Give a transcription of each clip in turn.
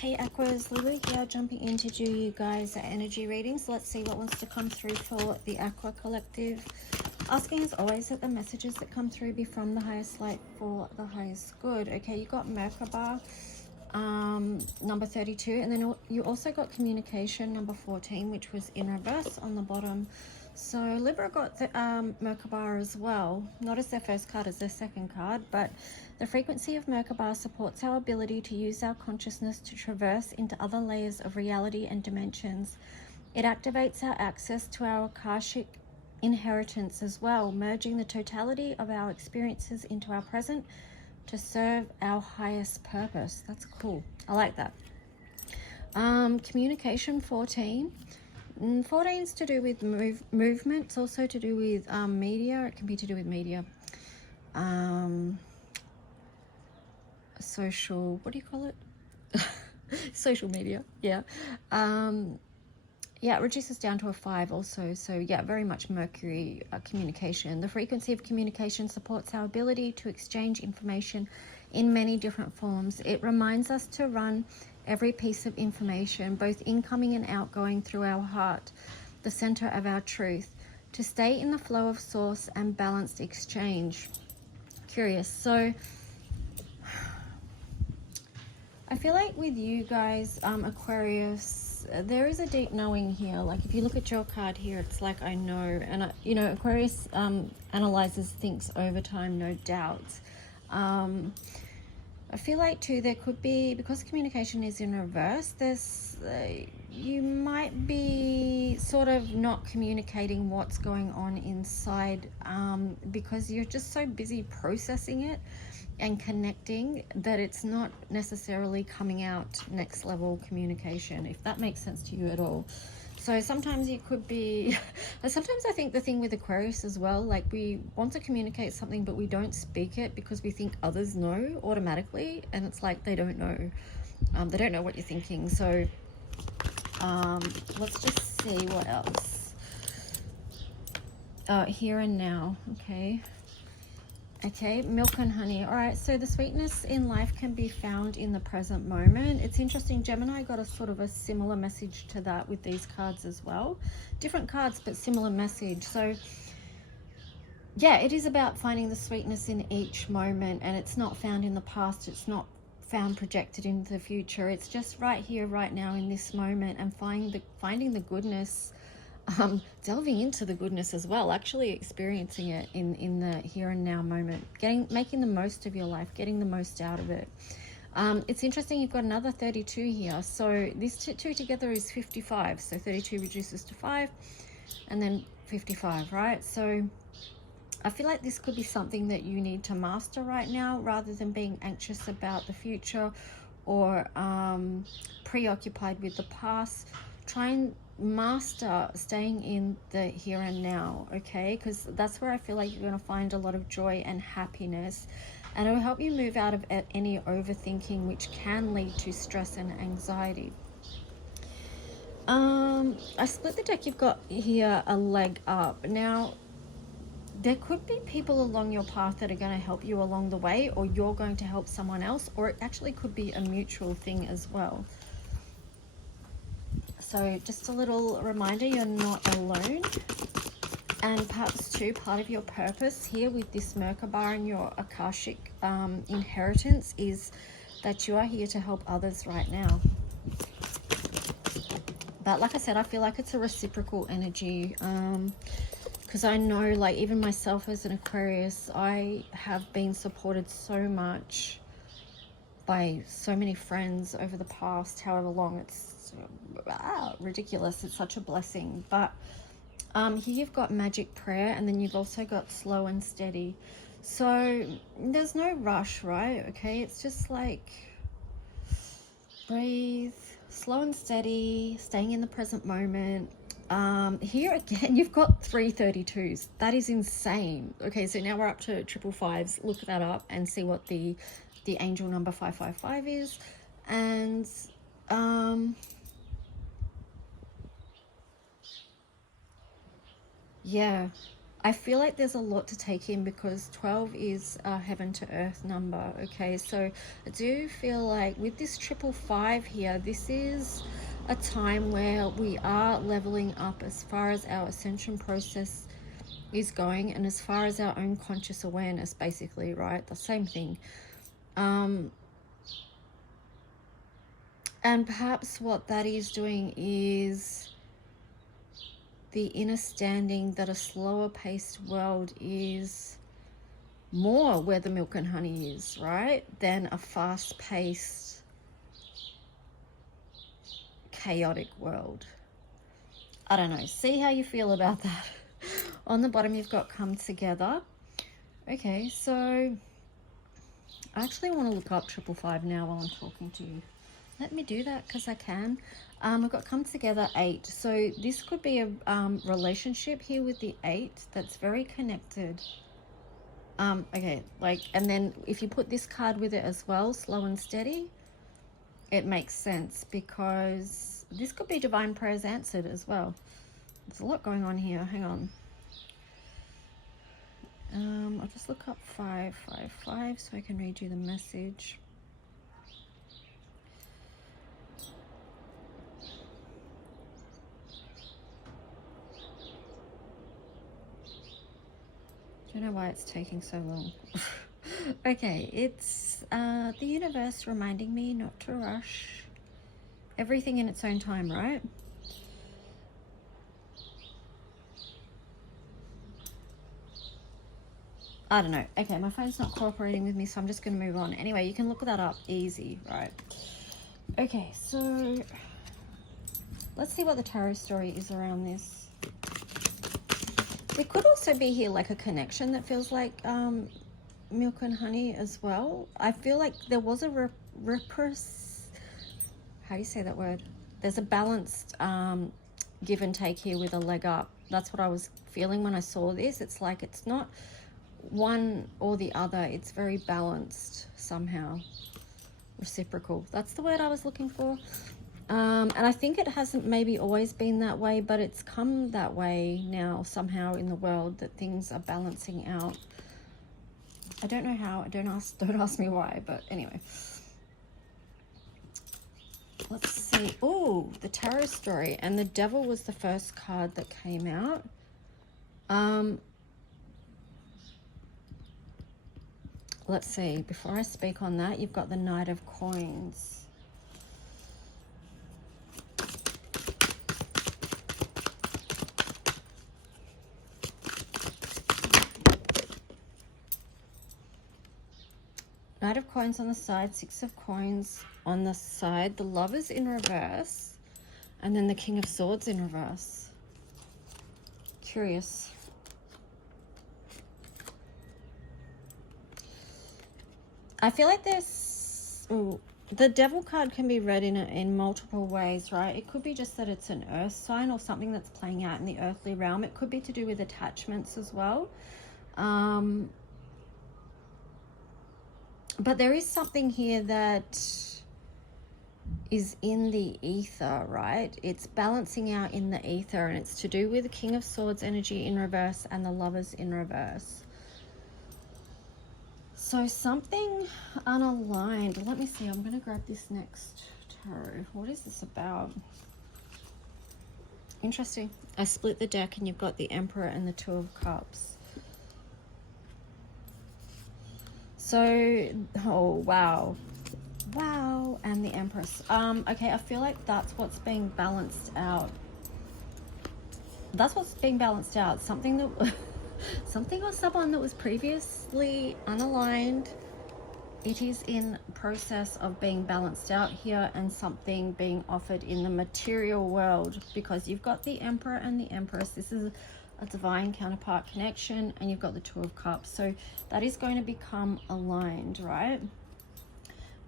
Hey Aquas, Lulu here, jumping in to do you guys energy readings. Let's see what wants to come through for the Aqua Collective. Asking as always that the messages that come through be from the highest light for the highest good. Okay, you got Merkaba, number 32, and then you also got communication, number 14, which was in reverse on the bottom. So Libra got the Merkaba as well, not as their first card, as their second card, but the frequency of Merkaba supports our ability to use our consciousness to traverse into other layers of reality and dimensions. It activates our access to our Akashic inheritance as well, merging the totality of our experiences into our present to serve our highest purpose. That's cool. I like that. Communication 14. 14 is to do with movement. It's also to do with media. It can be to do with media. Social, what do you call it? Social media, yeah. Yeah, it reduces down to a 5 also. So yeah, very much Mercury communication. The frequency of communication supports our ability to exchange information in many different forms. It reminds us to run every piece of information, both incoming and outgoing, through our heart, the center of our truth, to stay in the flow of source and balanced exchange. Curious. So I feel like with you guys, Aquarius, there is a deep knowing here. Like if you look at your card here, it's like I know. And, you know, Aquarius analyzes, thinks over time, no doubt. I feel like too there could be, because communication is in reverse, there's you might be sort of not communicating what's going on inside because you're just so busy processing it and connecting that it's not necessarily coming out next level communication, if that makes sense to you at all. So sometimes you could be, sometimes I think the thing with Aquarius as well, like we want to communicate something, but we don't speak it because we think others know automatically. And it's like, they don't know. They don't know what you're thinking. So let's just see what else. Here and now. Okay, milk and honey. All right, so the sweetness in life can be found in the present moment. It's interesting, Gemini got a sort of a similar message to that with these cards as well. Different cards, but similar message. So yeah, it is about finding the sweetness in each moment, and it's not found in the past. It's not found projected into the future. It's just right here, right now in this moment, and finding the goodness, delving into the goodness as well, actually experiencing it in the here and now moment, making the most of your life, getting the most out of it. It's interesting, you've got another 32 here, so these two together is 55. So 32 reduces to 5 and then 55, right? So I feel like this could be something that you need to master right now, rather than being anxious about the future or preoccupied with the past. Try and master staying in the here and now, okay? Because that's where I feel like you're going to find a lot of joy and happiness, and it will help you move out of any overthinking, which can lead to stress and anxiety. I split the deck. You've got here a leg up. Now there could be people along your path that are going to help you along the way, or you're going to help someone else, or it actually could be a mutual thing as well. So just a little reminder, you're not alone. And perhaps too, part of your purpose here with this Merkaba and your Akashic inheritance is that you are here to help others right now. But like I said, I feel like it's a reciprocal energy, because I know, like, even myself as an Aquarius, I have been supported so much by so many friends over the past however long. It's ridiculous. It's such a blessing. But here you've got magic prayer, and then you've also got slow and steady. So there's no rush, right? Okay, it's just like breathe, slow and steady, staying in the present moment. Here again, you've got 332s. That is insane. Okay, so now we're up to 555s. Look that up and see what the angel number 555 is. And yeah, I feel like there's a lot to take in because 12 is a heaven to earth number. Okay, so I do feel like with this 555 here, this is a time where we are leveling up as far as our ascension process is going, and as far as our own conscious awareness, basically, right? The same thing. And perhaps what that is doing is the understanding that a slower paced world is more where the milk and honey is, right? Than a fast paced, chaotic world. I don't know. See how you feel about that. On the bottom, you've got come together. Okay, so I actually want to look up 555 now while I'm talking to you. Let me do that because I can. I've got come together 8. So this could be a relationship here with the 8 that's very connected. Okay, like, and then if you put this card with it as well, slow and steady, it makes sense because this could be divine prayers answered as well. There's a lot going on here. Hang on. I'll just look up 555 so I can read you the message. I don't know why it's taking so long. Okay, it's the universe reminding me not to rush. Everything in its own time, right? I don't know. Okay, my phone's not cooperating with me, so I'm just going to move on. Anyway, you can look that up easy, right? Okay, so let's see what the tarot story is around this. There could also be here like a connection that feels like milk and honey as well. I feel like there was a how do you say that word? There's a balanced give and take here with a leg up. That's what I was feeling when I saw this. It's like it's not one or the other. It's very balanced somehow. Reciprocal. That's the word I was looking for. And I think it hasn't maybe always been that way, but it's come that way now somehow in the world, that things are balancing out. I don't know how. Don't ask me why, but anyway. Let's see. Oh, the tarot story. And the devil was the first card that came out. Let's see. Before I speak on that, you've got the Knight of Coins. Knight of Coins on the side, 6 of Coins on the side, the Lovers in reverse, and then the King of Swords in reverse. Curious. I feel like there's... Ooh, the Devil card can be read in multiple ways, right? It could be just that it's an earth sign or something that's playing out in the earthly realm. It could be to do with attachments as well. But there is something here that is in the ether, right? It's balancing out in the ether, and it's to do with the King of Swords energy in reverse and the Lovers in reverse. So something unaligned. Let me see. I'm going to grab this next tarot. What is this about? Interesting. I split the deck and you've got the Emperor and the Two of Cups. So, oh, wow. Wow. And the Empress. Okay, I feel like that's what's being balanced out. That's what's being balanced out. Something that... something or someone that was previously unaligned, it is in process of being balanced out here, and something being offered in the material world, because you've got the Emperor and the Empress. This is a divine counterpart connection, and you've got the Two of Cups. So that is going to become aligned, right?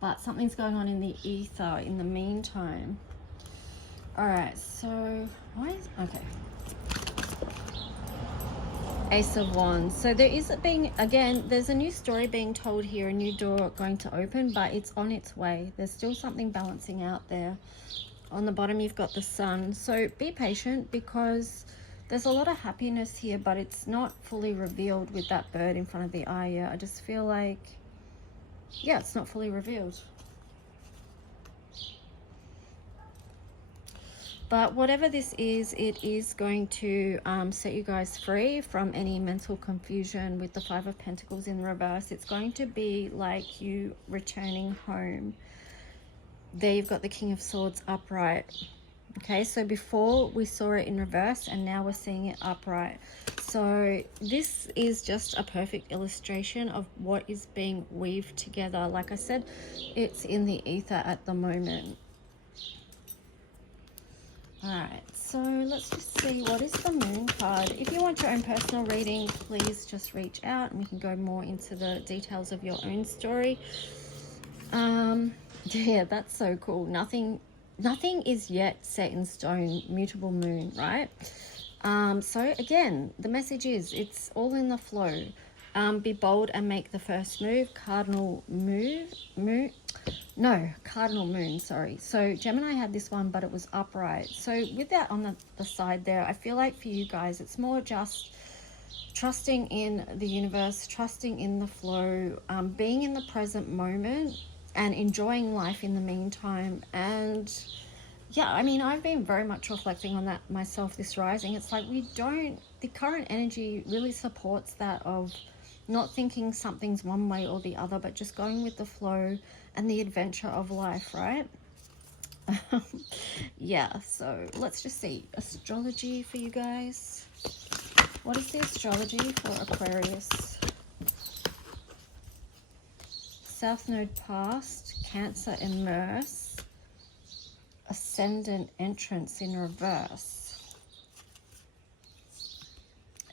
But something's going on in the ether in the meantime. All right, so why is... okay. Ace of Wands. So there is being, again, there's a new story being told here, a new door going to open, but it's on its way. There's still something balancing out there. On the bottom, you've got the Sun. So be patient, because There's a lot of happiness here, but it's not fully revealed with that bird in front of the eye yet. I just feel like, yeah, it's not fully revealed. But whatever this is, it is going to set you guys free from any mental confusion with the Five of Pentacles in reverse. It's going to be like you returning home. There you've got the King of Swords upright. Okay, so before we saw it in reverse and now we're seeing it upright. So this is just a perfect illustration of what is being weaved together. Like I said, it's in the ether at the moment. Alright, so let's just see, what is the Moon card? If you want your own personal reading, please just reach out and we can go more into the details of your own story. Yeah, that's so cool. Nothing is yet set in stone. Mutable moon, right? So again, the message is, it's all in the flow. Be bold and make the first move. Cardinal moon, sorry. So Gemini had this one, but it was upright. So with that on the side there, I feel like for you guys, it's more just trusting in the universe, trusting in the flow, being in the present moment and enjoying life in the meantime. And yeah, I mean, I've been very much reflecting on that myself this rising. It's like the current energy really supports that of not thinking something's one way or the other, but just going with the flow and the adventure of life, right? Yeah, so let's just see. Astrology for you guys. What is the astrology for Aquarius? South Node past, Cancer immerse, Ascendant entrance in reverse.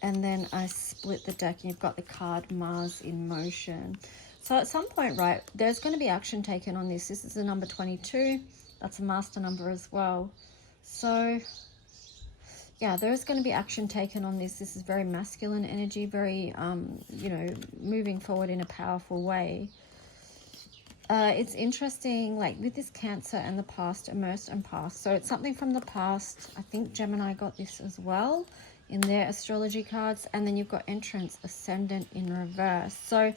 And then I split the deck and you've got the card Mars in motion. So at some point, right, there's going to be action taken on this. This is the number 22. That's a master number as well. So yeah, there's going to be action taken on this. This is very masculine energy, very, you know, moving forward in a powerful way. It's interesting, like with this Cancer and the past, immersed and past. So it's something from the past. I think Gemini got this as well in their astrology cards. And then you've got entrance, ascendant in reverse. So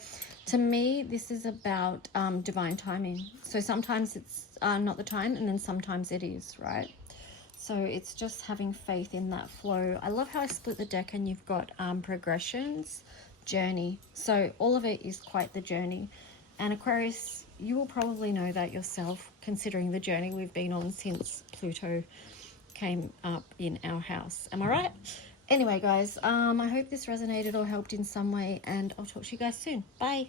to me, this is about divine timing. So sometimes it's not the time, and then sometimes it is, right? So it's just having faith in that flow. I love how I split the deck and you've got progressions, journey. So all of it is quite the journey. And Aquarius, you will probably know that yourself, considering the journey we've been on since Pluto came up in our house. Am I right? Anyway, guys, I hope this resonated or helped in some way, and I'll talk to you guys soon. Bye.